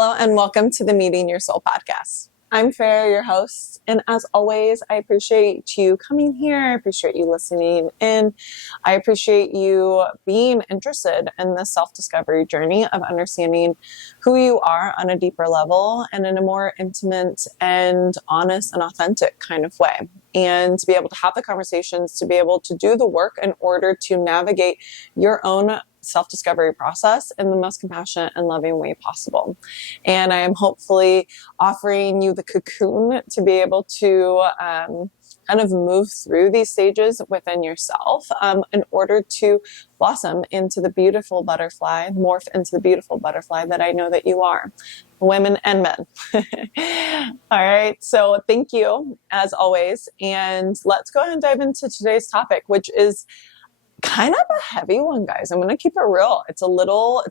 Hello and welcome to the Meeting Your Soul podcast. I'm Farah, your host, and as always, I appreciate you coming here. I appreciate you listening in. I appreciate you being interested in the self-discovery journey of understanding who you are on a deeper level and in a more intimate and honest and authentic kind of way. And to be able to have the conversations, to be able to do the work in order to navigate your own self-discovery process in the most compassionate and loving way possible. And I am hopefully offering you the cocoon to be able to kind of move through these stages within yourself in order to blossom into the beautiful butterfly, morph into the beautiful butterfly that I know that you are, women and men. All right. So thank you as always. And let's go ahead and dive into today's topic, which is kind of a heavy one, guys. I'm going to keep it real. It's a little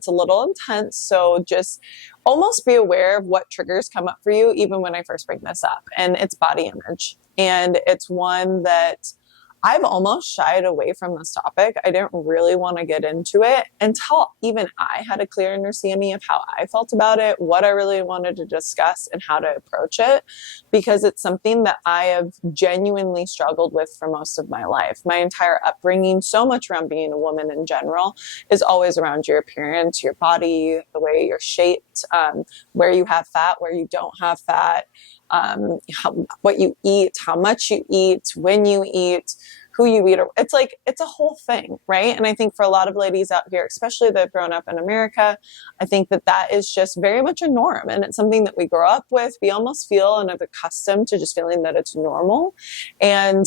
intense. So just almost be aware of what triggers come up for you, even when I first bring this up. And it's body image. And it's one that I've almost shied away from this topic. I didn't really want to get into it until even I had a clear understanding of how I felt about it, what I really wanted to discuss, and how to approach it, because it's something that I have genuinely struggled with for most of my life. My entire upbringing, so much around being a woman in general, is always around your appearance, your body, the way you're shaped, where you have fat, where you don't have fat, what you eat, how much you eat, when you eat, who you eat. It's a whole thing, right? And I think for a lot of ladies out here, especially that have grown up in America, I think that is just very much a norm. And it's something that we grow up with. We almost feel and are accustomed to just feeling that it's normal. And,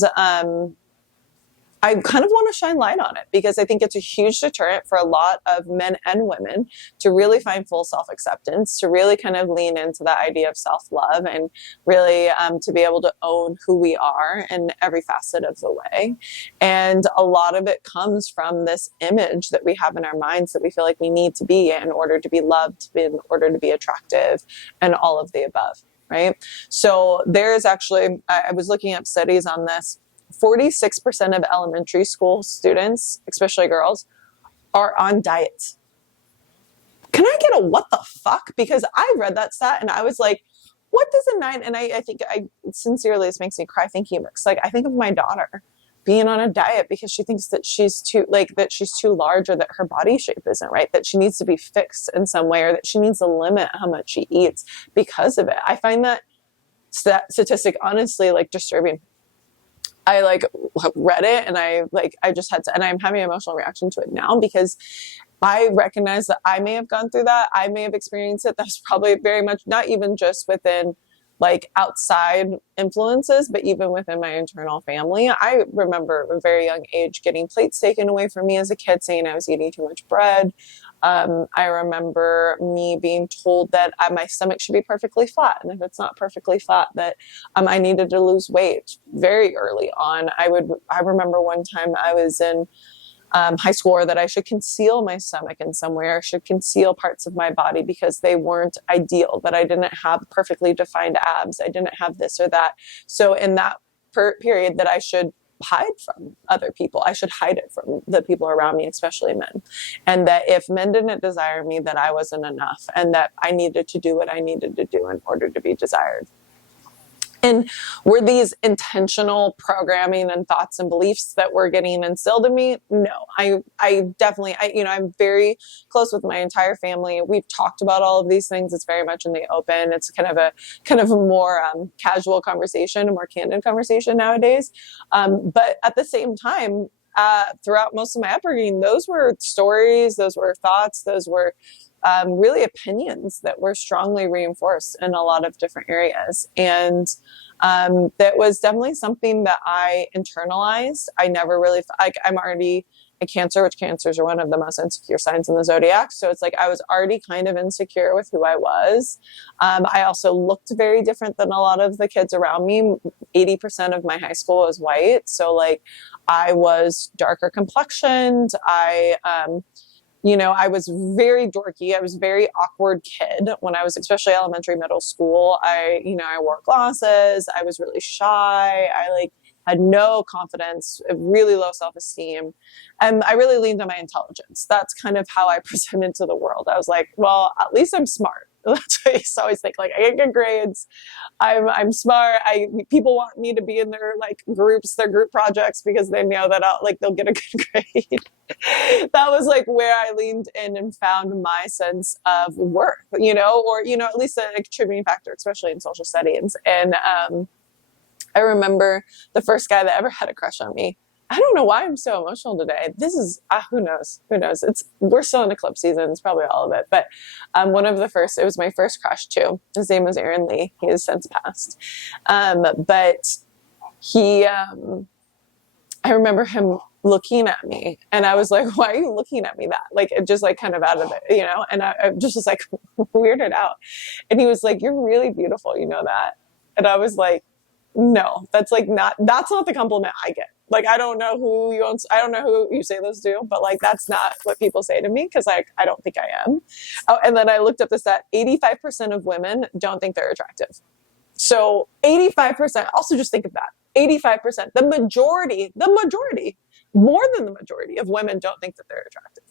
I kind of want to shine light on it because I think it's a huge deterrent for a lot of men and women to really find full self-acceptance, to really kind of lean into the idea of self-love and really to be able to own who we are in every facet of the way. And a lot of it comes from this image that we have in our minds that we feel like we need to be in order to be loved, in order to be attractive, and all of the above, right? So there is actually, I was looking up studies on this. 46% of elementary school students, especially girls, are on diets. Can I get a what the fuck? Because I read that stat and I was like, what does a 9? And I think sincerely, this makes me cry thinking of it. Cause I think of my daughter being on a diet because she thinks that she's too large, or that her body shape isn't right, that she needs to be fixed in some way, or that she needs to limit how much she eats because of it. I find that statistic honestly disturbing. I read it and I just had to, and I'm having an emotional reaction to it now because I recognize that I may have gone through that. I may have experienced it. That's probably very much not even just within outside influences, but even within my internal family. I remember at a very young age getting plates taken away from me as a kid, saying I was eating too much bread. I remember me being told that my stomach should be perfectly flat. And if it's not perfectly flat, that I needed to lose weight very early on. I remember one time I was in high school, or that I should conceal my stomach in some way, or I should conceal parts of my body because they weren't ideal, that I didn't have perfectly defined abs. I didn't have this or that. So in that period that I should hide from other people. I should hide it from the people around me, especially men. And that if men didn't desire me, that I wasn't enough, and that I needed to do what I needed to do in order to be desired. And were these intentional programming and thoughts and beliefs that were getting instilled in me? No, I definitely, I'm very close with my entire family. We've talked about all of these things. It's very much in the open. It's kind of a more casual conversation, a more candid conversation nowadays. But at the same time, throughout most of my upbringing, those were stories, those were thoughts, those were really opinions that were strongly reinforced in a lot of different areas. And that was definitely something that I internalized. I never really, I'm already a Cancer, which Cancers are one of the most insecure signs in the zodiac. So it's I was already kind of insecure with who I was. I also looked very different than a lot of the kids around me. 80% of my high school was white. So I was darker complexioned. I was very dorky. I was a very awkward kid when I was especially elementary, middle school. I wore glasses. I was really shy. I had no confidence, really low self-esteem. And I really leaned on my intelligence. That's kind of how I presented to the world. I was like, well, at least I'm smart. That's what I used to always think. Like, I get good grades. I'm smart. People want me to be in their like groups, their group projects, because they know that they'll get a good grade. That was like where I leaned in and found my sense of worth, or at least a contributing factor, especially in social studies. And I remember the first guy that ever had a crush on me. I don't know why I'm so emotional today. This is, who knows? We're still in eclipse season. It's probably all of it. But it was my first crush too. His name was Aaron Lee. He has since passed. But he, I remember him looking at me and I was like, why are you looking at me that? Like, it just like kind of out of it, and I just was like weirded out. And he was like, you're really beautiful. You know that? And I was like, no, that's not the compliment I get. Like, I don't know who you say this to, but like, that's not what people say to me. Cause like, I don't think I am. Oh, and then I looked up the stat, 85% of women don't think they're attractive. So 85%, also just think of that, 85%, the majority, more than the majority of women don't think that they're attractive.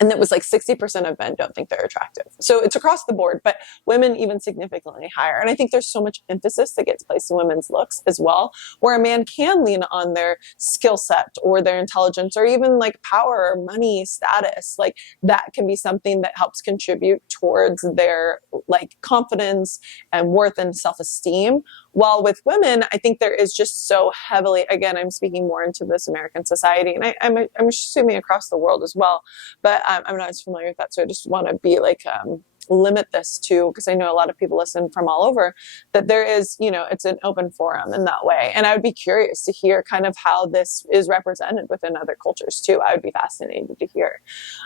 And it was like 60% of men don't think they're attractive. So it's across the board, but women even significantly higher. And I think there's so much emphasis that gets placed in women's looks as well, where a man can lean on their skill set or their intelligence or even like power, money, status. Like that can be something that helps contribute towards their like confidence and worth and self-esteem. While with women, I think there is just so heavily, again, I'm speaking more into this American society, and I'm assuming across the world as well, but I'm not as familiar with that. So I just want to be like, limit this to, because I know a lot of people listen from all over, that there is, it's an open forum in that way. And I would be curious to hear kind of how this is represented within other cultures too. I would be fascinated to hear.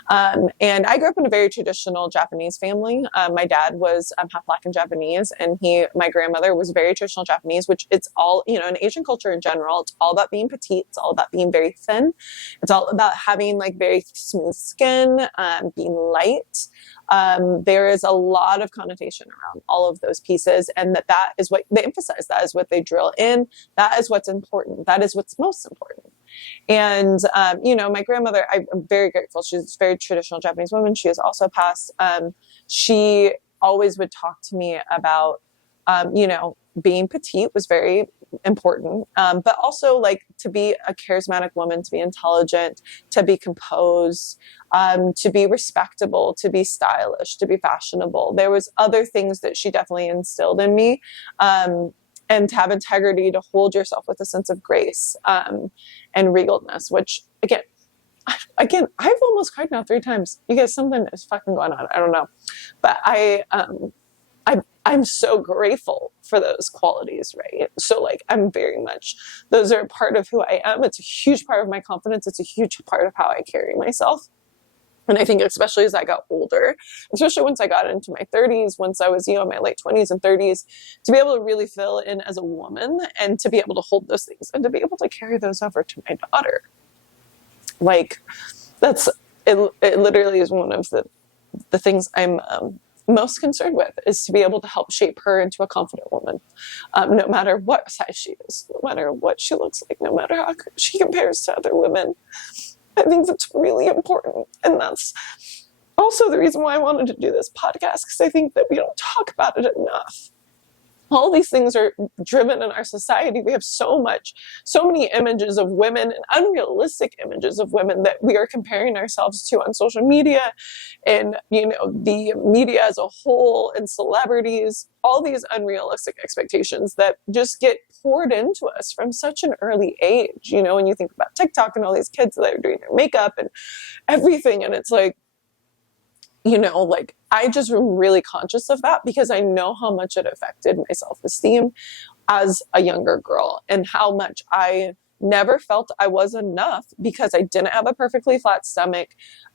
And I grew up in a very traditional Japanese family. My dad was half Black and Japanese, and my grandmother was very traditional Japanese, which it's all, in Asian culture in general, it's all about being petite. It's all about being very thin. It's all about having like very smooth skin, being light. There is a lot of connotation around all of those pieces, and that is what they emphasize. That is what they drill in. That is what's important. That is what's most important. And, my grandmother, I'm very grateful. She's a very traditional Japanese woman. She has also passed. She always would talk to me about, being petite was very important, but also like to be a charismatic woman, to be intelligent, to be composed, to be respectable, to be stylish, to be fashionable. There was other things that she definitely instilled in me, and to have integrity, to hold yourself with a sense of grace, and regalness, which again, I've almost cried now 3 times. You guys, something is fucking going on. I don't know, but I'm so grateful for those qualities, right? So like, those are part of who I am. It's a huge part of my confidence. It's a huge part of how I carry myself. And I think especially as I got older, especially once I got into my 30s, once I was, in my late 20s and 30s, to be able to really fill in as a woman and to be able to hold those things and to be able to carry those over to my daughter. Like it literally is one of the things I'm, most concerned with, is to be able to help shape her into a confident woman, no matter what size she is, no matter what she looks like, no matter how she compares to other women. I think that's really important. And that's also the reason why I wanted to do this podcast, because I think that we don't talk about it enough. All these things are driven in our society. We have so many images of women and unrealistic images of women that we are comparing ourselves to on social media and, the media as a whole and celebrities, all these unrealistic expectations that just get poured into us from such an early age. When you think about TikTok and all these kids that are doing their makeup and everything, and it's like, I just am really conscious of that because I know how much it affected my self-esteem as a younger girl and how much I never felt I was enough because I didn't have a perfectly flat stomach.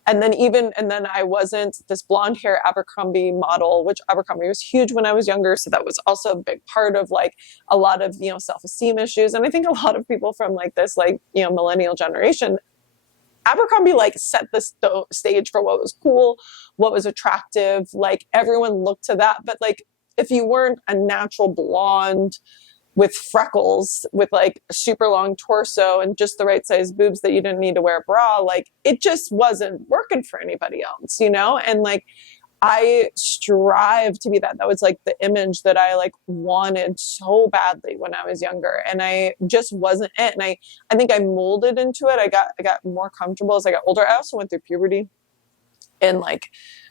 And then I wasn't this blonde hair Abercrombie model, which Abercrombie was huge when I was younger. So that was also a big part of like a lot of, self-esteem issues. And I think a lot of people from like this, millennial generation, Abercrombie set the stage for what was cool, what was attractive. Like everyone looked to that. But if you weren't a natural blonde with freckles, with a super long torso and just the right size boobs that you didn't need to wear a bra, it just wasn't working for anybody else, And I strive to be that. That was like the image that I like wanted so badly when I was younger, and I just wasn't it. And I think I molded into it. I got more comfortable as I got older. I also went through puberty, and like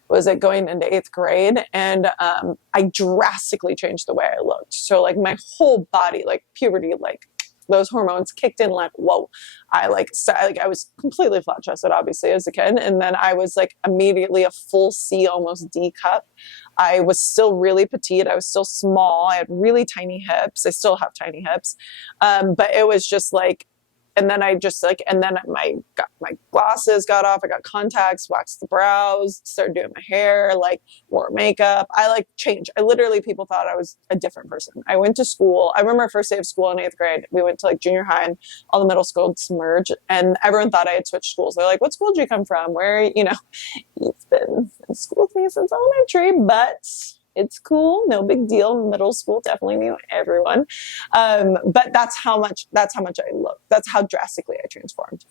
was it going into 8th grade, and I drastically changed the way I looked. So like my whole body, like puberty, like those hormones kicked in like, whoa. I was completely flat chested, obviously, as a kid. And then I was like immediately a full C, almost D cup. I was still really petite. I was still small. I had really tiny hips. I still have tiny hips. But it was just like, and then I just like, and then my glasses got off. I got contacts, waxed the brows, started doing my hair, like wore makeup. I like changed. I literally, people thought I was a different person. I went to school. I remember our first day of school in 8th grade. We went to like junior high, and all the middle schools merged, and everyone thought I had switched schools. They're like, what school did you come from? Where, you know, you've been in school with me since elementary, but it's cool. No big deal. Middle school definitely knew everyone. But that's how much I looked. That's how drastically I transformed.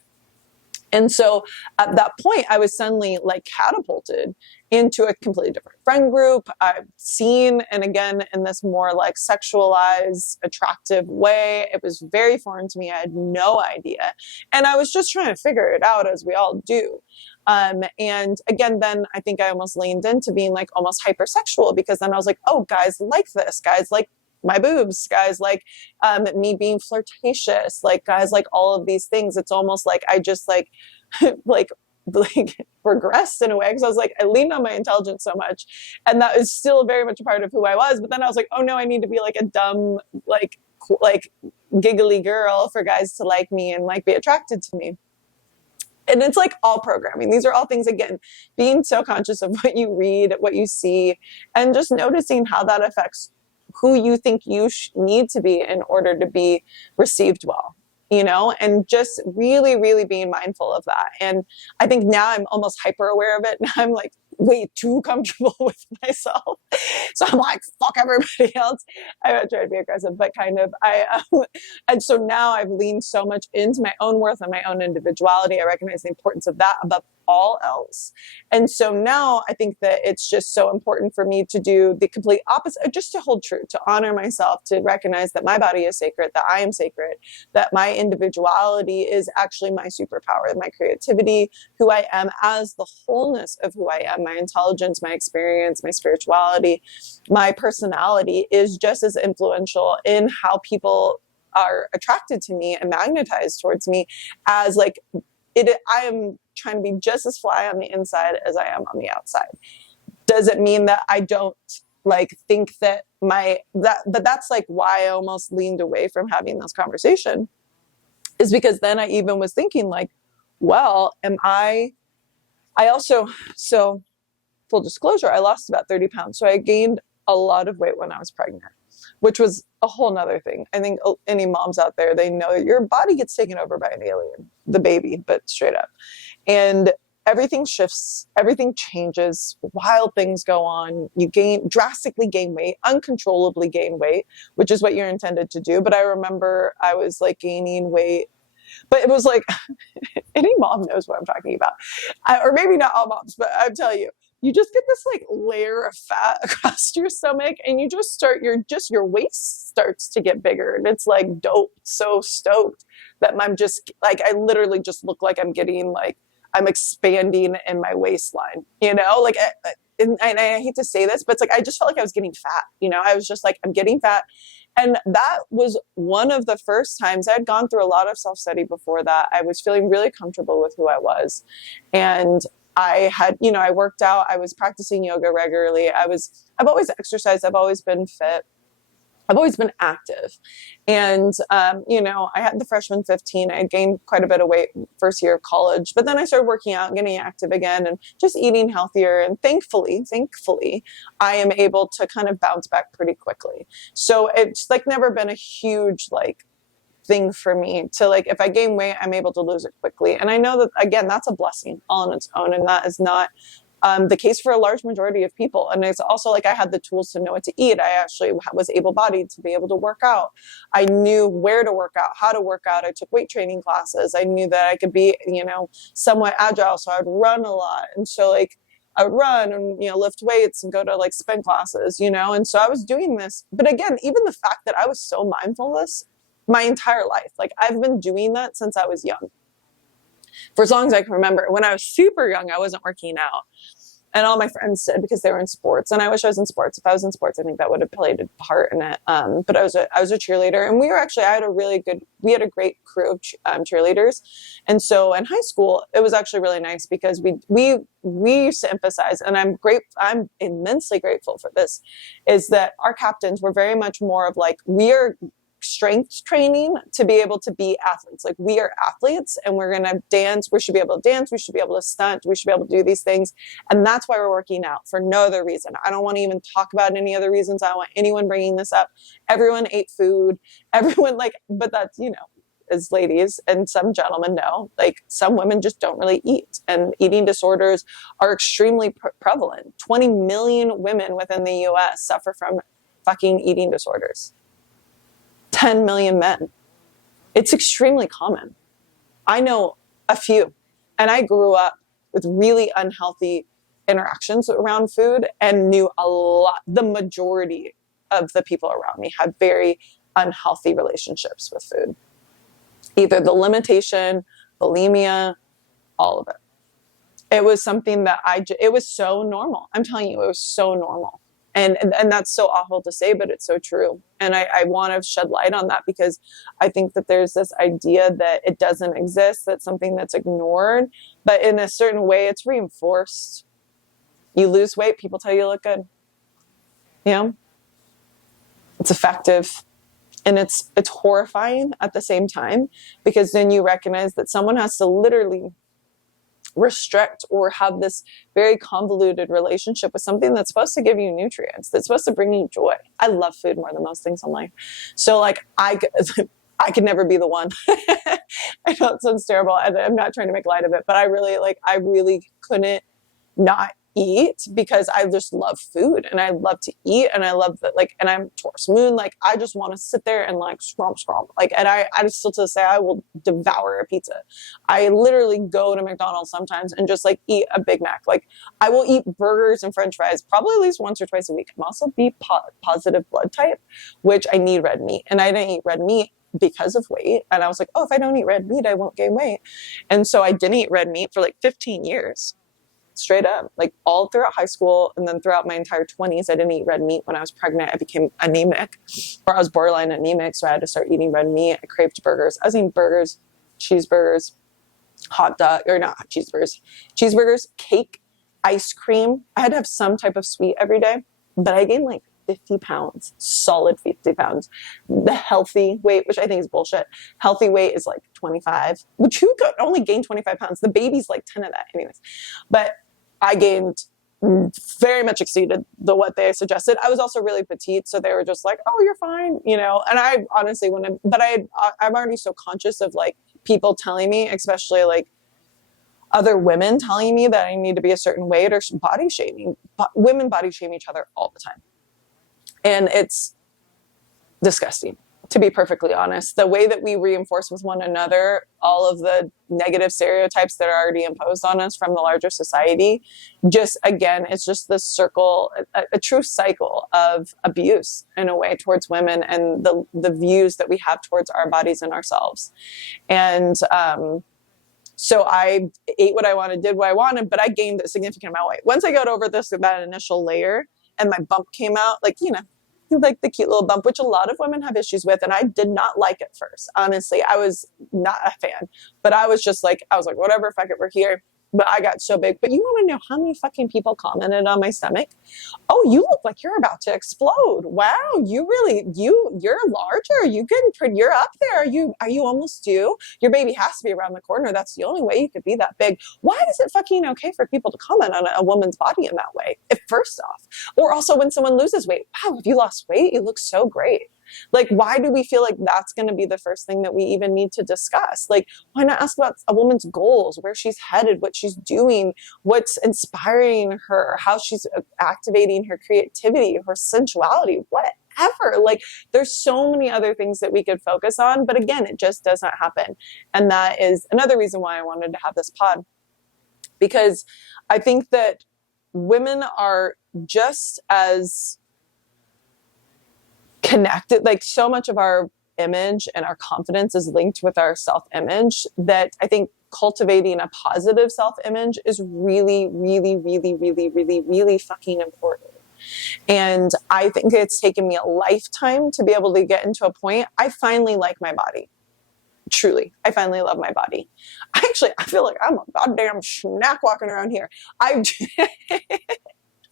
And so at that point, I was suddenly like catapulted into a completely different friend group. I've seen, and again, in this more like sexualized, attractive way. It was very foreign to me. I had no idea. And I was just trying to figure it out, as we all do. And again, then I think I almost leaned into being like almost hypersexual, because then I was like, oh, guys like this, guys like my boobs, guys like me being flirtatious, like guys like all of these things. It's almost like I just like like regressed in a way, because I was like, I leaned on my intelligence so much, and that is still very much a part of who I was. But then I was like, oh no, I need to be like a dumb like giggly girl for guys to like me and like be attracted to me. And it's like all programming. These are all things, again, being so conscious of what you read, what you see, and just noticing how that affects who you think you need to be in order to be received well, you know, and just really, really being mindful of that. And I think now I'm almost hyper aware of it. Now I'm like way too comfortable with myself. So I'm like, fuck everybody else. I'm not trying to be aggressive, but kind of, and so now I've leaned so much into my own worth and my own individuality. I recognize the importance of that above all else. And so now I think that it's just so important for me to do the complete opposite, just to hold true, to honor myself, to recognize that my body is sacred, that I am sacred, that my individuality is actually my superpower, my creativity, who I am as the wholeness of who I am, my intelligence, my experience, my spirituality, my personality is just as influential in how people are attracted to me and magnetized towards me as like I am trying to be just as fly on the inside as I am on the outside. Does it mean that I don't like think that but that's like why I almost leaned away from having this conversation, is because then I even was thinking like, well, so full disclosure, I lost about 30 pounds. So I gained a lot of weight when I was pregnant, which was a whole nother thing. I think any moms out there, they know that your body gets taken over by an alien, the baby, but straight up. And everything shifts, everything changes, wild things go on. You drastically gain weight, uncontrollably gain weight, which is what you're intended to do. But I remember I was like gaining weight, but it was like, any mom knows what I'm talking about. Or maybe not all moms, but I'm telling you, you just get this like layer of fat across your stomach, and you just your waist starts to get bigger, and it's like dope, so stoked that I'm just like, I literally just look like I'm getting like, I'm expanding in my waistline, you know, like, and I hate to say this, but it's like, I just felt like I was getting fat, you know, I was just like, I'm getting fat. And that was one of the first times. I had gone through a lot of self-study before that. I was feeling really comfortable with who I was. And I had, you know, I worked out, I was practicing yoga regularly. I've always exercised. I've always been fit. I've always been active. And, you know, I had the freshman 15. I gained quite a bit of weight first year of college, but then I started working out, getting active again, and just eating healthier. And thankfully, I am able to kind of bounce back pretty quickly. So it's like never been a huge like thing for me to like, if I gain weight, I'm able to lose it quickly. And I know that, again, that's a blessing all on its own. And that is not the case for a large majority of people. And it's also like I had the tools to know what to eat. I actually was able-bodied to be able to work out. I knew where to work out, how to work out. I took weight training classes. I knew that I could be, you know, somewhat agile. So I'd run a lot. And so like, I would run and, lift weights and go to like spin classes, and so I was doing this. But again, even the fact that I was so mindfulness my entire life, like I've been doing that since I was young, for as long as I can remember. When I was super young, I wasn't working out. And all my friends did because they were in sports. And I wish I was in sports. If I was in sports, I think that would have played a part in it. But I was a cheerleader, and we had a great crew of cheerleaders. And so in high school, it was actually really nice because we used to emphasize, and I'm immensely grateful for this, is that our captains were very much more of like, we are strength training to be able to be athletes. Like, we are athletes and we're going to dance. We should be able to dance. We should be able to stunt. We should be able to do these things. And that's why we're working out, for no other reason. I don't want to even talk about any other reasons. I don't want anyone bringing this up. Everyone ate food. Everyone but that's, as ladies and some gentlemen know, like some women just don't really eat, and eating disorders are extremely prevalent. 20 million women within the US suffer from fucking eating disorders. 10 million men. It's extremely common. I know a few, and I grew up with really unhealthy interactions around food and knew the majority of the people around me had very unhealthy relationships with food. Either the limitation, bulimia, all of it. It was something that it was so normal. I'm telling you, it was so normal. And that's so awful to say, but it's so true. And I want to shed light on that because I think that there's this idea that it doesn't exist, that's something that's ignored, but in a certain way it's reinforced. You lose weight, people tell you look good. It's effective. And it's horrifying at the same time, because then you recognize that someone has to literally restrict or have this very convoluted relationship with something that's supposed to give you nutrients, that's supposed to bring you joy. I love food more than most things in life. So like I could never be the one. I know it sounds terrible, and I'm not trying to make light of it, but I really couldn't not eat, because I just love food and I love to eat, and I love that, like, and I'm Taurus moon, like I just want to sit there and like scrump, like, and I just still to this day I will devour a pizza. I literally go to McDonald's sometimes and just like eat a Big Mac. Like, I will eat burgers and French fries probably at least once or twice a week. I'm also B positive blood type, which I need red meat, and I didn't eat red meat because of weight. And I was like, oh, if I don't eat red meat, I won't gain weight. And so I didn't eat red meat for like 15 years. Straight up, like all throughout high school, and then throughout my entire 20s. I didn't eat red meat. When I was pregnant, I became anemic, or I was borderline anemic, so I had to start eating red meat. I craved burgers. I was eating burgers, cheeseburgers, cheeseburgers, cake, ice cream. I had to have some type of sweet every day, but I gained like 50 pounds, solid 50 pounds. The healthy weight, which I think is bullshit. Healthy weight is like 25, which you could only gain 25 pounds. The baby's like 10 of that anyways. But I gained very much exceeded what they suggested. I was also really petite, so they were just like, oh, you're fine, And I honestly wouldn't, but I'm already so conscious of like people telling me, especially like other women telling me that I need to be a certain weight, or body shaming. Women body shame each other all the time. And it's disgusting, to be perfectly honest. The way that we reinforce with one another all of the negative stereotypes that are already imposed on us from the larger society, just, again, it's just this circle, a true cycle of abuse in a way towards women, and the views that we have towards our bodies and ourselves. And so I ate what I wanted, did what I wanted, but I gained a significant amount of weight. Once I got over that initial layer, and my bump came out, like the cute little bump, which a lot of women have issues with. And I did not like it first. Honestly, I was not a fan, but I was like, whatever, fuck it, we're here. But I got so big. But you want to know how many fucking people commented on my stomach? Oh, you look like you're about to explode. Wow, you're larger. You're up there. Are you almost due? Your baby has to be around the corner. That's the only way you could be that big. Why is it fucking okay for people to comment on a woman's body in that way? First off, or also when someone loses weight, wow, have you lost weight? You look so great. Like, why do we feel like that's going to be the first thing that we even need to discuss? Like, why not ask about a woman's goals, where she's headed, what she's doing, what's inspiring her, how she's activating her creativity, her sensuality, whatever. Like, there's so many other things that we could focus on, but again, it just does not happen. And that is another reason why I wanted to have this pod, because I think that women are just as connected. Like, so much of our image and our confidence is linked with our self-image, that I think cultivating a positive self-image is really, really, really, really, really, really fucking important. And I think it's taken me a lifetime to be able to get into a point. I finally like my body. Truly, I finally love my body. I feel like I'm a goddamn snack walking around here. I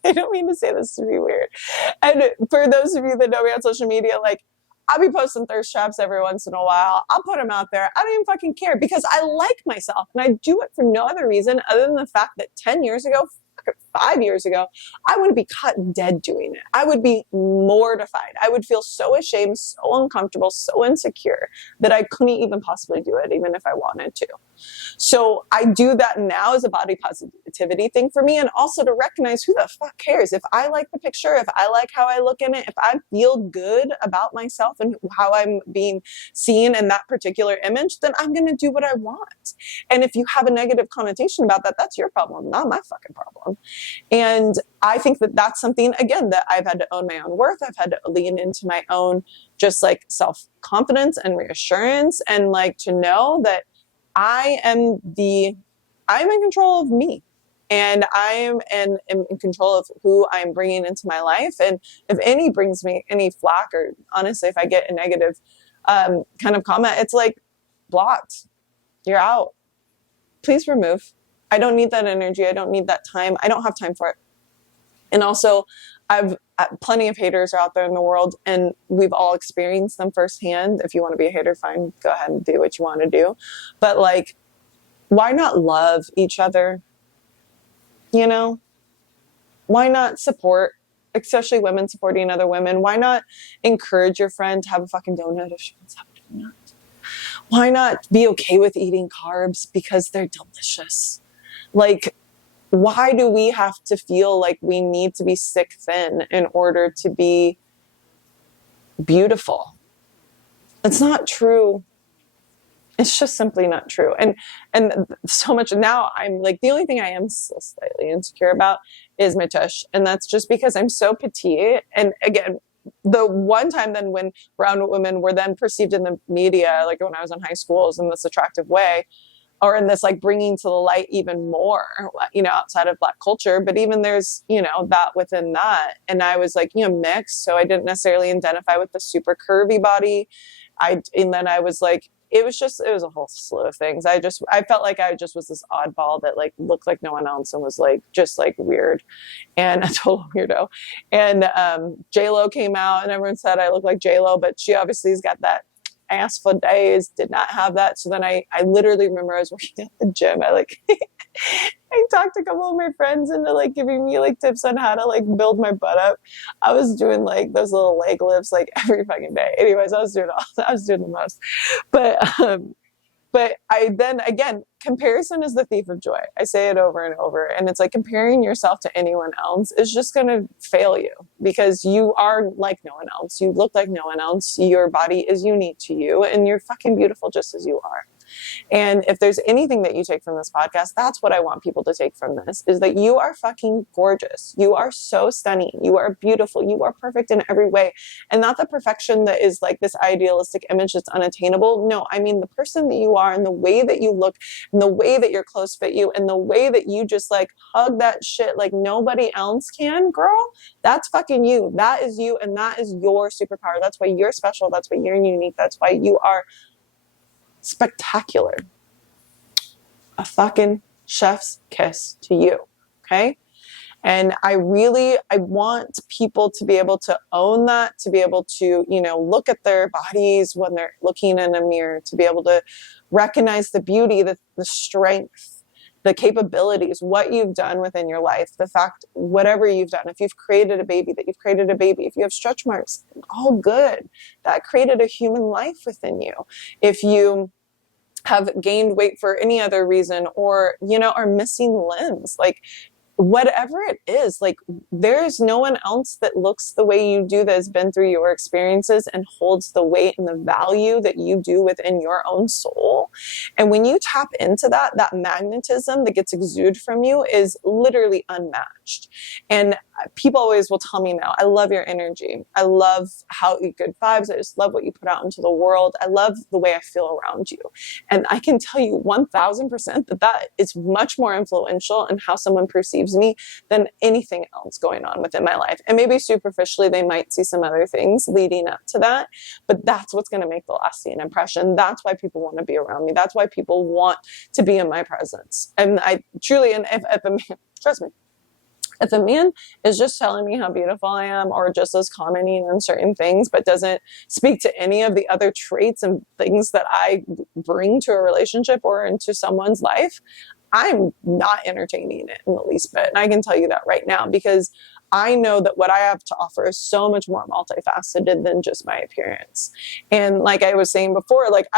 don't mean to say this to be weird. And for those of you that know me on social media, like, I'll be posting thirst traps every once in a while. I'll put them out there. I don't even fucking care, because I like myself, and I do it for no other reason other than the fact that 10 years ago, 5 years ago, I would be cut dead doing it. I would be mortified. I would feel so ashamed, so uncomfortable, so insecure that I couldn't even possibly do it, even if I wanted to. So I do that now as a body positivity thing for me, and also to recognize, who the fuck cares? If I like the picture, if I like how I look in it, if I feel good about myself and how I'm being seen in that particular image, then I'm going to do what I want. And if you have a negative connotation about that, that's your problem, not my fucking problem. And I think that that's something, again, that I've had to own my own worth. I've had to lean into my own just like self-confidence and reassurance, and like to know that I'm in control of me, and I am in control of who I'm bringing into my life. And if any brings me any flack, or honestly, if I get a negative kind of comment, it's like, blocked. You're out. Please remove. I don't need that energy. I don't need that time. I don't have time for it. And also, plenty of haters are out there in the world, and we've all experienced them firsthand. If you want to be a hater, fine, go ahead and do what you want to do. But like, why not love each other? You know, why not support, especially women supporting other women? Why not encourage your friend to have a fucking donut if she wants to have a donut? Why not be okay with eating carbs because they're delicious? Like, why do we have to feel like we need to be sick thin in order to be beautiful? It's not true. It's just simply not true. And so much now, I'm like, the only thing I am still slightly insecure about is my tush. And that's just because I'm so petite. And again, the one time then when brown women were then perceived in the media, like when I was in high school, is in this attractive way, or in this like bringing to the light even more, you know, outside of Black culture. But even there's, you know, that within that. And I was like, you know, mixed. So I didn't necessarily identify with the super curvy body. And then I was like, it was a whole slew of things. I felt like I just was this oddball that like looked like no one else and was like, just like weird and a total weirdo. And J-Lo came out and everyone said I look like J-Lo, but she obviously has got that ass for days, did not have that. So then I literally remember I was working at the gym. I talked a couple of my friends into like giving me like tips on how to like build my butt up. I was doing like those little leg lifts like every fucking day. Anyways, I was doing the most. But I then again, comparison is the thief of joy. I say it over and over. And it's like comparing yourself to anyone else is just going to fail you, because you are like no one else. You look like no one else. Your body is unique to you, and you're fucking beautiful just as you are. And if there's anything that you take from this podcast, that's what I want people to take from this, is that you are fucking gorgeous. You are so stunning. You are beautiful. You are perfect in every way. And not the perfection that is like this idealistic image that's unattainable. No, I mean the person that you are, and the way that you look, and the way that your clothes fit you, and the way that you just like hug that shit like nobody else can, girl. That's fucking you. That is you, and that is your superpower. That's why you're special. That's why you're unique. That's why you are spectacular. A fucking chef's kiss to you. Okay. And I want people to be able to own that, to be able to, you know, look at their bodies when they're looking in a mirror, to be able to recognize the beauty, the strength, the capabilities, what you've done within your life, the fact, whatever you've done, if you've created a baby, that you've created a baby, if you have stretch marks, all good. That created a human life within you. If you have gained weight for any other reason, or, you know, are missing limbs, like whatever it is, like there's no one else that looks the way you do, that has been through your experiences and holds the weight and the value that you do within your own soul. And when you tap into that, that magnetism that gets exuded from you is literally unmatched. And people always will tell me now, I love your energy. I love how you good vibes. I just love what you put out into the world. I love the way I feel around you. And I can tell you 1000% that that is much more influential in how someone perceives me than anything else going on within my life. And maybe superficially, they might see some other things leading up to that, but that's what's going to make the lasting impression. That's why people want to be around me. That's why people want to be in my presence. And I truly, and if a man, trust me, if a man is just telling me how beautiful I am, or just is commenting on certain things, but doesn't speak to any of the other traits and things that I bring to a relationship or into someone's life, I'm not entertaining it in the least bit. And I can tell you that right now, because I know that what I have to offer is so much more multifaceted than just my appearance. And like I was saying before, like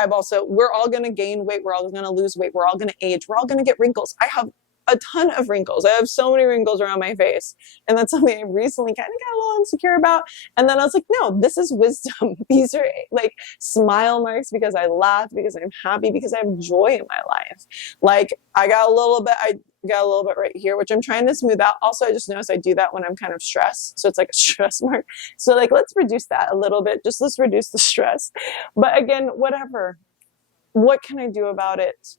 we're all going to gain weight. We're all going to lose weight. We're all going to age. We're all going to get wrinkles. I have a ton of wrinkles. I have so many wrinkles around my face. And that's something I recently kind of got a little insecure about. And then I was like, no, this is wisdom. These are like smile marks because I laugh, because I'm happy, because I have joy in my life. Like I got a little bit right here, which I'm trying to smooth out. Also, I just noticed I do that when I'm kind of stressed. So it's like a stress mark. So like, let's reduce that a little bit. Just let's reduce the stress. But again, whatever. What can I do about it?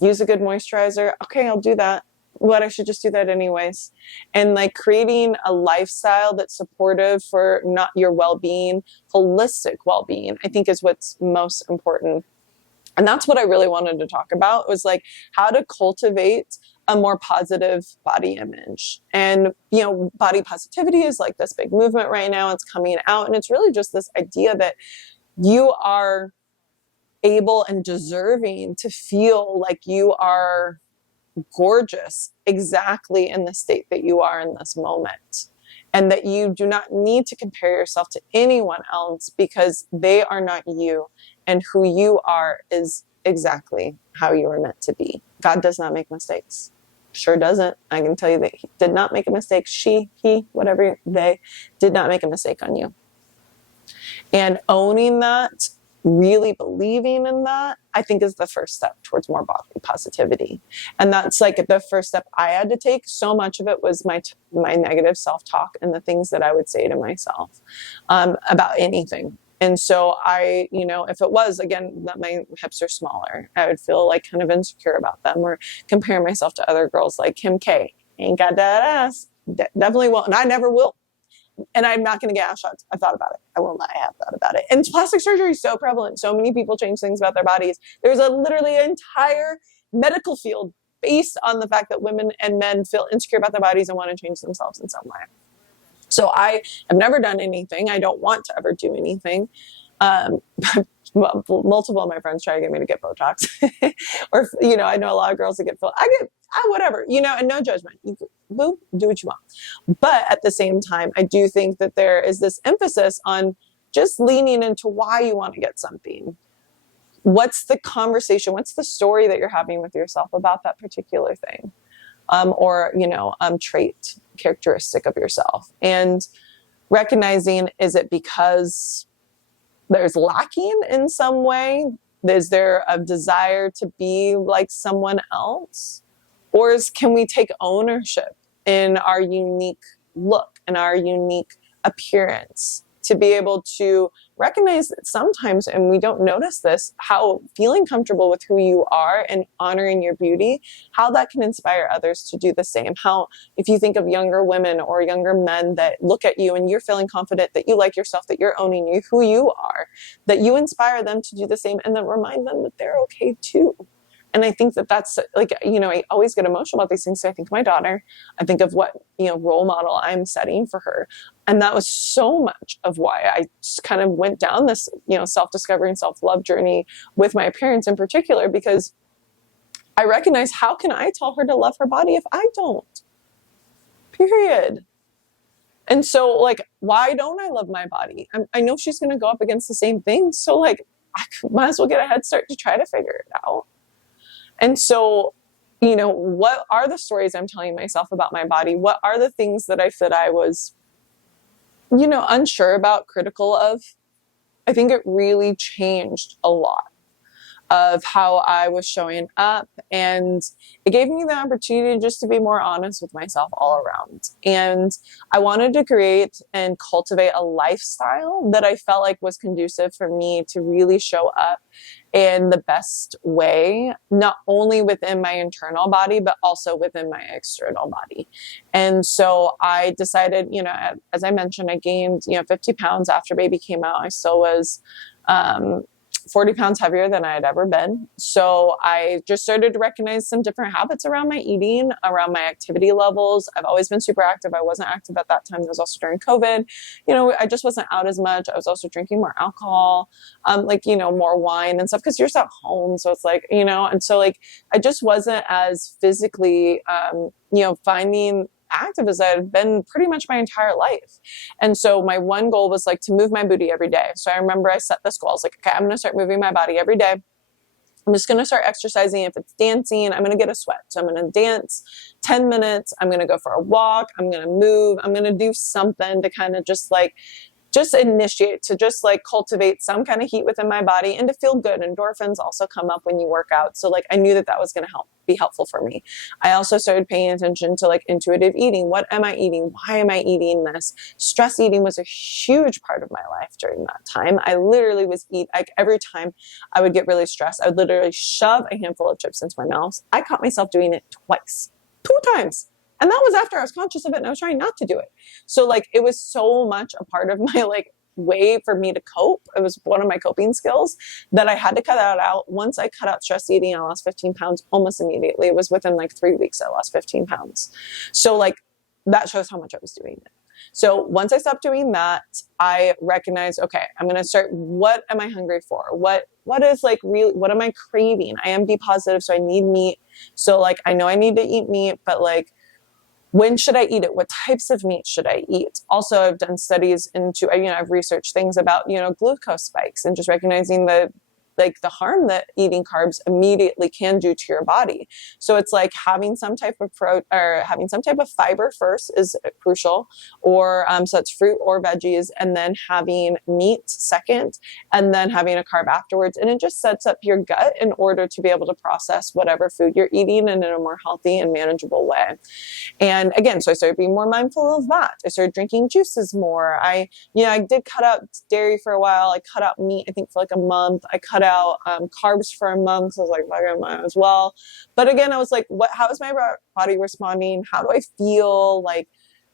Use a good moisturizer. Okay, I'll do that. But I should just do that anyways. And like creating a lifestyle that's supportive for not your well-being, holistic well-being, I think is what's most important. And that's what I really wanted to talk about, was like how to cultivate a more positive body image. And, you know, body positivity is like this big movement right now. It's coming out. And it's really just this idea that you are able and deserving to feel like you are gorgeous exactly in the state that you are in this moment. And that you do not need to compare yourself to anyone else, because they are not you. And who you are is exactly how you are meant to be. God does not make mistakes. Sure doesn't. I can tell you that he did not make a mistake. She, he, whatever, they did not make a mistake on you. And owning that, really believing in that, I think is the first step towards more body positivity. And that's like the first step I had to take. So much of it was my negative self-talk and the things that I would say to myself about anything. And so I, you know, if it was, again, that my hips are smaller, I would feel like kind of insecure about them, or compare myself to other girls like Kim K. Ain't got that ass. Definitely won't. And I never will. And I'm not going to get ass shots. I've thought about it. I will not have thought about it. And plastic surgery is so prevalent. So many people change things about their bodies. There's literally an entire medical field based on the fact that women and men feel insecure about their bodies and want to change themselves in some way. So I have never done anything. I don't want to ever do anything. Multiple of my friends try to get me to get Botox. Or, you know, I know a lot of girls that get filled. Whatever, you know, and no judgment. You boo, do what you want. But at the same time, I do think that there is this emphasis on just leaning into why you want to get something. What's the conversation? What's the story that you're having with yourself about that particular thing? Or, you know, trait, characteristic of yourself. And recognizing, is it because there's lacking in some way? Is there a desire to be like someone else? Or can we take ownership in our unique look and our unique appearance to be able to recognize that sometimes, and we don't notice this, how feeling comfortable with who you are and honoring your beauty, how that can inspire others to do the same. How, if you think of younger women or younger men that look at you and you're feeling confident that you like yourself, that you're owning you, who you are, that you inspire them to do the same, and then remind them that they're okay too. And I think that that's like, you know, I always get emotional about these things. So I think of my daughter, I think of what, you know, role model I'm setting for her. And that was so much of why I just kind of went down this, you know, self-discovery and self-love journey with my appearance in particular, because I recognize, how can I tell her to love her body if I don't? Period. And so like, why don't I love my body? I know she's going to go up against the same things. So like, I might as well get a head start to try to figure it out. And so what are the stories I'm telling myself about my body? What are the things that I said I was, unsure about, critical of? I think it really changed a lot of how I was showing up. And it gave me the opportunity just to be more honest with myself all around. And I wanted to create and cultivate a lifestyle that I felt like was conducive for me to really show up in the best way, not only within my internal body, but also within my external body. And so I decided, as I mentioned, I gained, 50 pounds after baby came out. I still was, 40 pounds heavier than I had ever been. So I just started to recognize some different habits around my eating, around my activity levels. I've always been super active. I wasn't active at that time. That was also during COVID. I just wasn't out as much. I was also drinking more alcohol, more wine and stuff, because you're just at home. So it's like, and so like, I just wasn't as physically, finding active as I've been pretty much my entire life. And so my one goal was like to move my booty every day. So I remember I set this goal. I was like, okay, I'm going to start moving my body every day. I'm just going to start exercising. If it's dancing, I'm going to get a sweat. So I'm going to dance 10 minutes. I'm going to go for a walk. I'm going to move. I'm going to do something to kind of just initiate, to just like cultivate some kind of heat within my body and to feel good. Endorphins also come up when you work out. So like, I knew that was going to be helpful for me. I also started paying attention to like intuitive eating. What am I eating? Why am I eating this? Stress eating was a huge part of my life during that time. I literally every time I would get really stressed, I would literally shove a handful of chips into my mouth. I caught myself doing it two times. And that was after I was conscious of it and I was trying not to do it. So like, it was so much a part of my like way for me to cope. It was one of my coping skills that I had to cut that out. Once I cut out stress eating, I lost 15 pounds almost immediately. It was within like 3 weeks, I lost 15 pounds. So like, that shows how much I was doing it. So once I stopped doing that, I recognized, okay, I'm going to start, what am I hungry for? What is like really, what am I craving? I am B positive, so I need meat. So like, I know I need to eat meat, but like, when should I eat it? What types of meat should I eat? Also, I've done studies into, I've researched things about, glucose spikes and just recognizing the harm that eating carbs immediately can do to your body. So it's like having some type of having some type of fiber first is crucial, or so it's fruit or veggies, and then having meat second, and then having a carb afterwards. And it just sets up your gut in order to be able to process whatever food you're eating in a more healthy and manageable way. And again, so I started being more mindful of that. I started drinking juices more. I did cut out dairy for a while. I cut out meat, I think, for like a month. I cut out carbs for a month. So I was like, I might as well. But again, I was like, how is my body responding? How do I feel? Like,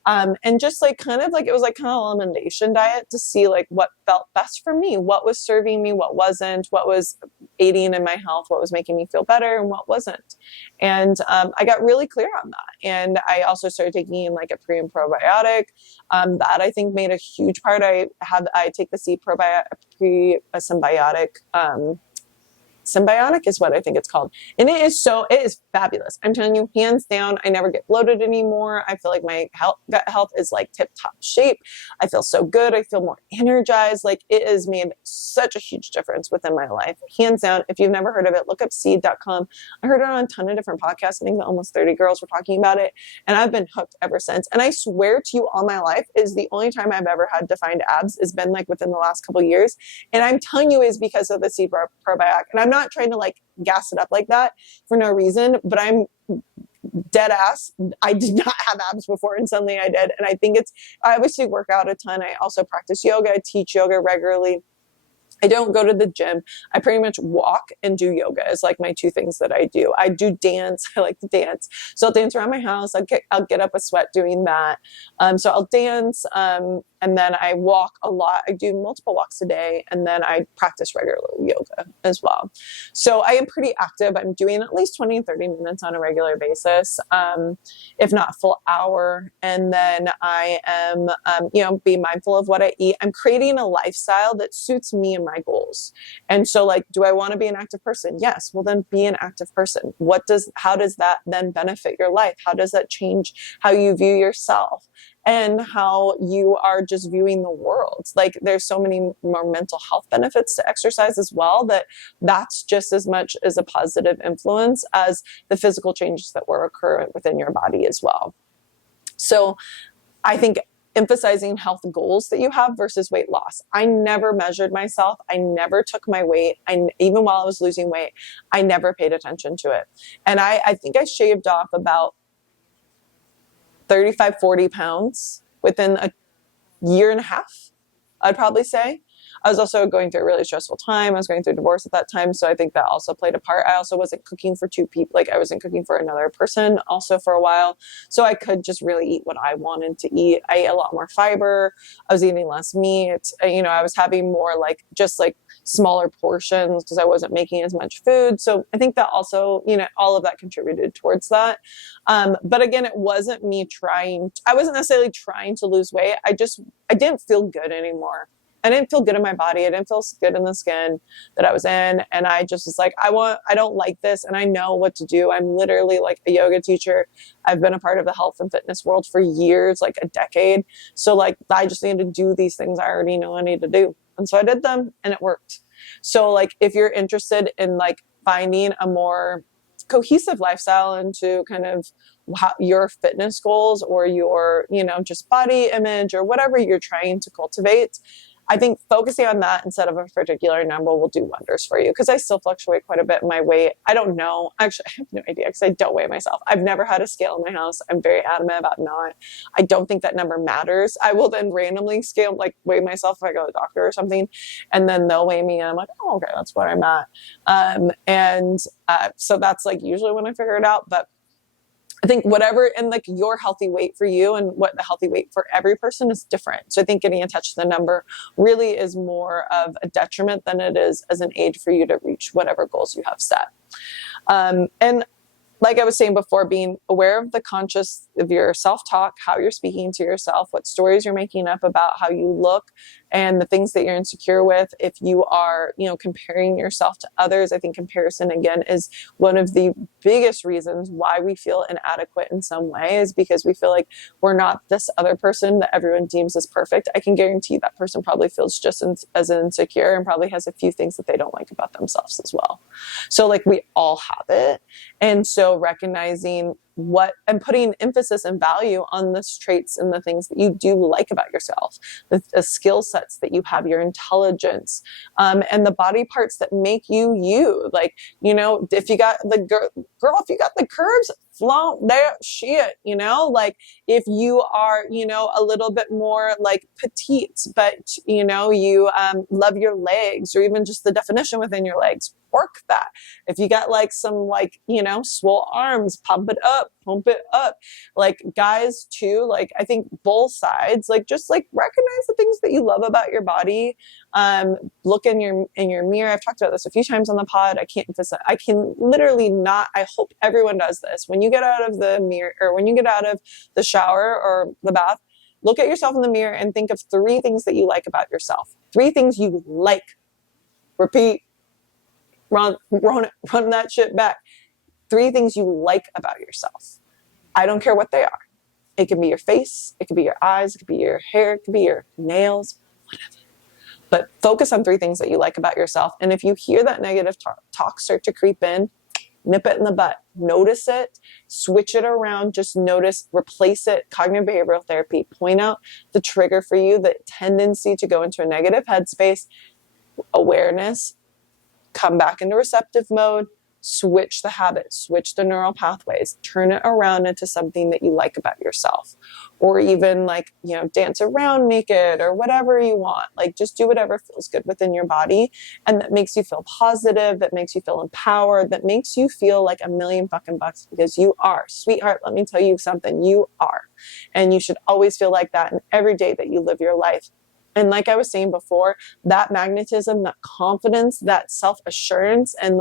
and just like kind of like, it was like kind of an elimination diet to see like what felt best for me, what was serving me, what wasn't, what was aiding in my health, what was making me feel better and what wasn't. And I got really clear on that. And I also started taking like a pre and probiotic that I think made a huge part. I take the C probiotic, symbiotic, Symbiotic is what I think it's called. And it is fabulous. I'm telling you, hands down, I never get bloated anymore. I feel like my gut health is like tip top shape. I feel so good. I feel more energized. Like, it has made such a huge difference within my life. Hands down. If you've never heard of it, look up seed.com. I heard it on a ton of different podcasts. I think almost 30 girls were talking about it. And I've been hooked ever since. And I swear to you, all my life is the only time I've ever had defined abs has been like within the last couple of years. And I'm telling you, is because of the seed probiotic. And I'm not trying to like gas it up like that for no reason, but I'm dead ass. I did not have abs before and suddenly I did. And I think I obviously work out a ton. I also practice yoga. I teach yoga regularly. I don't go to the gym. I pretty much walk and do yoga is like my two things that I do. I do dance. I like to dance. So I'll dance around my house. I'll get up a sweat doing that. So I'll dance. And then I walk a lot. I do multiple walks a day. And then I practice regular yoga as well. So I am pretty active. I'm doing at least 20 and 30 minutes on a regular basis, if not a full hour. And then I am, being mindful of what I eat. I'm creating a lifestyle that suits me and my goals. And so like, do I want to be an active person? Yes. Well, then be an active person. How does that then benefit your life? How does that change how you view yourself? and how you are just viewing the world. Like there's so many more mental health benefits to exercise as well, that's just as much as a positive influence as the physical changes that will occur within your body as well. So I think emphasizing health goals that you have versus weight loss. I never measured myself. I never took my weight. Even while I was losing weight, I never paid attention to it. And I think I shaved off about 35, 40 pounds within a year and a half, I'd probably say. I was also going through a really stressful time. I was going through divorce at that time. So I think that also played a part. I also wasn't cooking for two people. Like I wasn't cooking for another person also for a while. So I could just really eat what I wanted to eat. I ate a lot more fiber. I was eating less meat. I was having more just smaller portions because I wasn't making as much food. So I think that also, all of that contributed towards that. But again, it wasn't me I wasn't necessarily trying to lose weight. I didn't feel good anymore. I didn't feel good in my body. I didn't feel good in the skin that I was in. And I just was like, I don't like this. And I know what to do. I'm literally like a yoga teacher. I've been a part of the health and fitness world for years, like a decade. So I just need to do these things I already know I need to do. And so I did them and it worked. So if you're interested in finding a more cohesive lifestyle into kind of your fitness goals or your, just body image or whatever you're trying to cultivate, I think focusing on that instead of a particular number will do wonders for you, because I still fluctuate quite a bit in my weight. I don't know. Actually, I have no idea because I don't weigh myself. I've never had a scale in my house. I'm very adamant about not. I don't think that number matters. I will then randomly weigh myself if I go to the doctor or something, and then they'll weigh me and I'm like, oh, okay, that's where I'm at. So that's usually when I figure it out. But I think whatever, and your healthy weight for you and what the healthy weight for every person is different. So I think getting attached to the number really is more of a detriment than it is as an aid for you to reach whatever goals you have set. And like I was saying before, being aware of the conscious of your self-talk, how you're speaking to yourself, what stories you're making up about how you look and the things that you're insecure with. If you are, comparing yourself to others, I think comparison again is one of the biggest reasons why we feel inadequate in some way, is because we feel like we're not this other person that everyone deems as perfect. I can guarantee that person probably feels just as insecure and probably has a few things that they don't like about themselves as well. So we all have it. And so recognizing what and putting emphasis and value on the traits and the things that you do like about yourself, the skill sets that you have, your intelligence, and the body parts that make you you. If you got the girl, if you got the curves, flaunt that shit, if you are, a little bit more petite, but, you love your legs, or even just the definition within your legs, work that. If you got some swole arms, pump it up. Guys too, I think both sides, just recognize the things that you love about your body. Look in your mirror. I've talked about this a few times on the pod. I can literally not, I hope everyone does this. When you get out of the mirror, or when you get out of the shower or the bath, look at yourself in the mirror and think of 3 things that you like about yourself. 3 things you like. Repeat. Run that shit back. 3 things you like about yourself. I don't care what they are. It can be your face, it could be your eyes, it could be your hair, it could be your nails, whatever. But focus on 3 things that you like about yourself. And if you hear that negative talk start to creep in, nip it in the butt. Notice it, switch it around, just notice, replace it. Cognitive behavioral therapy, point out the trigger for you, the tendency to go into a negative headspace, awareness, come back into receptive mode, switch the habit, switch the neural pathways, turn it around into something that you like about yourself. Or even dance around naked or whatever you want. Just do whatever feels good within your body and that makes you feel positive, that makes you feel empowered, that makes you feel like $1,000,000 fucking bucks, because you are. Sweetheart, let me tell you something. You are. And you should always feel like that in every day that you live your life. And like I was saying before, that magnetism, that confidence, that self-assurance, and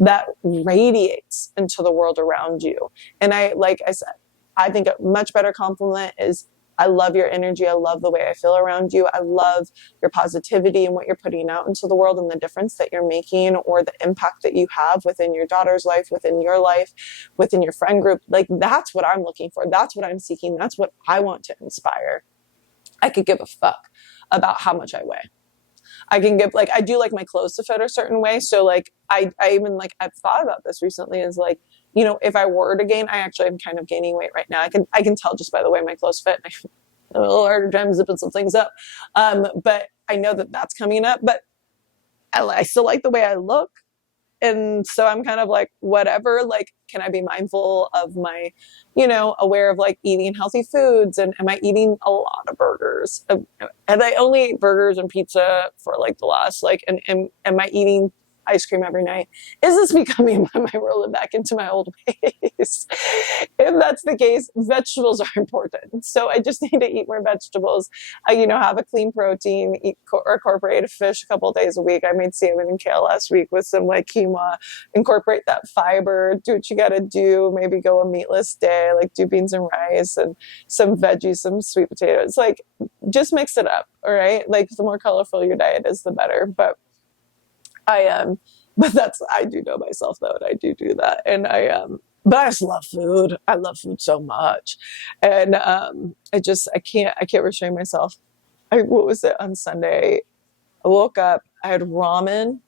that radiates into the world around you. And I said, I think a much better compliment is I love your energy. I love the way I feel around you. I love your positivity and what you're putting out into the world and the difference that you're making or the impact that you have within your daughter's life, within your life, within your friend group. Like, that's what I'm looking for. That's what I'm seeking. That's what I want to inspire. I could give a fuck about how much I weigh. I can give, like, I do like my clothes to fit a certain way. So like, I even like, I've thought about this recently is like, you know, if I were to gain, I actually am kind of gaining weight right now. I can tell just by the way my clothes fit. A little harder time zipping some things up. But I know that that's coming up, but I still like the way I look. And so I'm kind of like, whatever, like, can I be mindful of my, you know, aware of like eating healthy foods? And am I eating a lot of burgers? And I only ate burgers and pizza for like the last, like, and am I eating ice cream every night? Is this becoming, am I rolling back into my old ways? If that's the case, vegetables are important. So I just need to eat more vegetables. You know, have a clean protein, incorporate a fish a couple of days a week. I made salmon and kale last week with some like quinoa. Incorporate that fiber. Do what you got to do. Maybe go a meatless day, like do beans and rice and some veggies, some sweet potatoes. Like, just mix it up. All right. Like, the more colorful your diet is, the better. But but I do know myself though, and I do that. And but I just love food. I love food so much. And I can't restrain myself. What was it on Sunday? I woke up, I had ramen,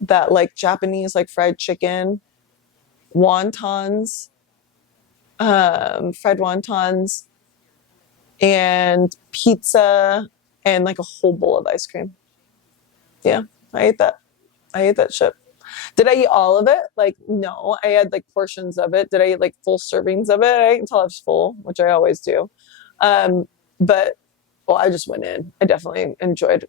that like Japanese, like fried chicken, wontons, fried wontons, and pizza, and like a whole bowl of ice cream. Yeah. I ate that shit. Did I eat all of it? Like, no, I had like portions of it. Did I eat like full servings of it? I ate until I was full, which I always do. But, well, I just went in. I definitely indulged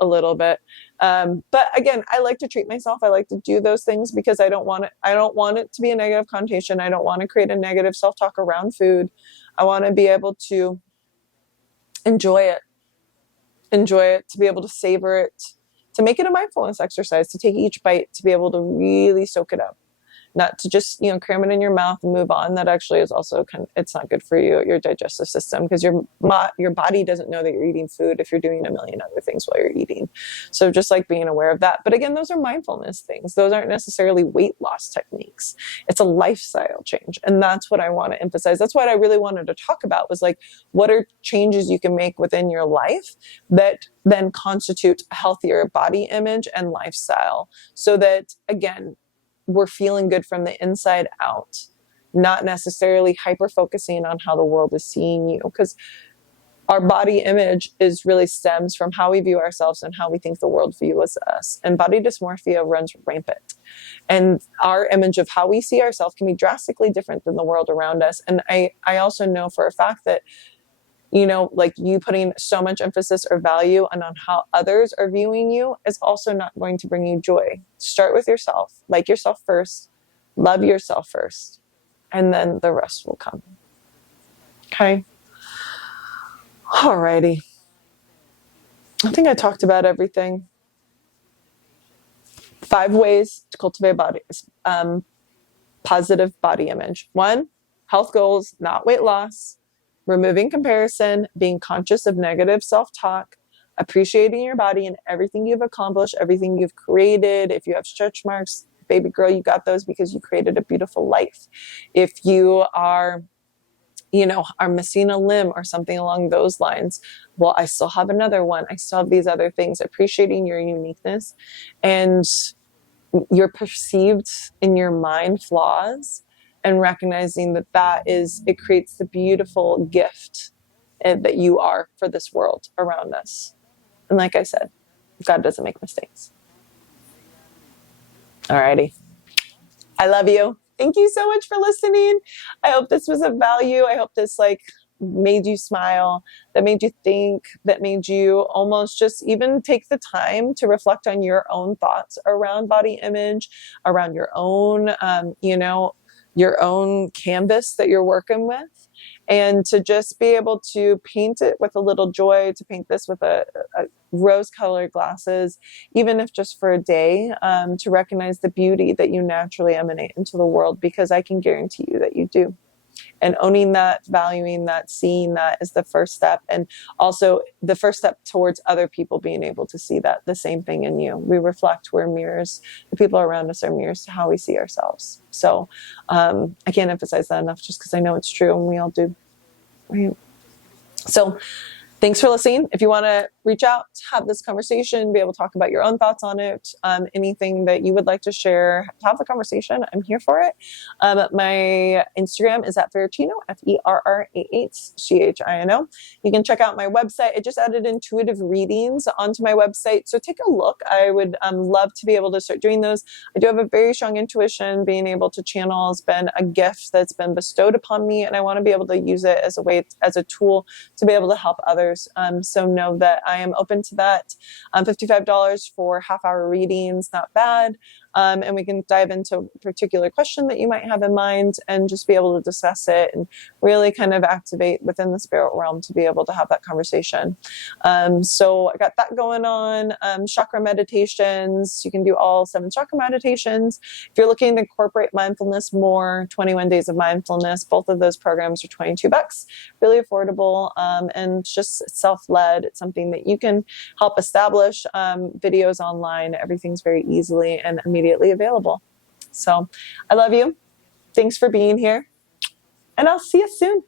a little bit. But again, I like to treat myself. I like to do those things because I don't want it to be a negative connotation. I don't want to create a negative self-talk around food. I want to be able to enjoy it, to be able to savor it, to make it a mindfulness exercise, to take each bite, to be able to really soak it up, not to just, you know, cram it in your mouth and move on. That actually is also it's not good for you, your digestive system, because your body doesn't know that you're eating food if you're doing a million other things while you're eating. So just like being aware of that. But again, those are mindfulness things. Those aren't necessarily weight loss techniques. It's a lifestyle change. And that's what I want to emphasize. That's what I really wanted to talk about, was like, what are changes you can make within your life that then constitute a healthier body image and lifestyle, so that, again, we're feeling good from the inside out, not necessarily hyper focusing on how the world is seeing you, because our body image really stems from how we view ourselves and how we think the world views us. And body dysmorphia runs rampant. And our image of how we see ourselves can be drastically different than the world around us. And I also know for a fact that, you know, like, you putting so much emphasis or value on how others are viewing you is also not going to bring you joy. Start with yourself. Like yourself first. Love yourself first. And then the rest will come. Okay? Alrighty. I think I talked about everything. 5 ways to cultivate positive body image. 1, health goals, not weight loss. Removing comparison, being conscious of negative self-talk, appreciating your body and everything you've accomplished, everything you've created. If you have stretch marks, baby girl, you got those because you created a beautiful life. If you are, you know, are missing a limb or something along those lines, well, I still have another one. I still have these other things. Appreciating your uniqueness and your perceived in your mind flaws, and recognizing that it creates the beautiful gift that you are for this world around us. And like I said, God doesn't make mistakes. Alrighty. I love you. Thank you so much for listening. I hope this was of value. I hope this made you smile, that made you think, that made you almost just even take the time to reflect on your own thoughts around body image, around your own, your own canvas that you're working with, and to just be able to paint it with a little joy, to paint this with a rose-colored glasses, even if just for a day, to recognize the beauty that you naturally emanate into the world, because I can guarantee you that you do. And owning that, valuing that, seeing that is the first step. And also the first step towards other people being able to see that, the same thing in you. We reflect, we're mirrors. The people around us are mirrors to how we see ourselves. So I can't emphasize that enough, just because I know it's true and we all do. Right? So thanks for listening. If you want to reach out, have this conversation, be able to talk about your own thoughts on it, anything that you would like to share, have the conversation. I'm here for it. My Instagram is at Ferrachino, FERRAHCHINO. You can check out my website. I just added intuitive readings onto my website, so take a look. I would love to be able to start doing those. I do have a very strong intuition. Being able to channel has been a gift that's been bestowed upon me, and I want to be able to use it as a way, as a tool to be able to help others. So know that I am open to that. $55 for half-hour readings, not bad. And we can dive into a particular question that you might have in mind and just be able to discuss it and really kind of activate within the spirit realm to be able to have that conversation. So I got that going on. Chakra meditations. You can do all 7 chakra meditations. If you're looking to incorporate mindfulness more, 21 days of mindfulness, both of those programs are $22. Really affordable, and just self-led. It's something that you can help establish. Videos online, everything's very easily and immediately available. So I love you. Thanks for being here, and I'll see you soon.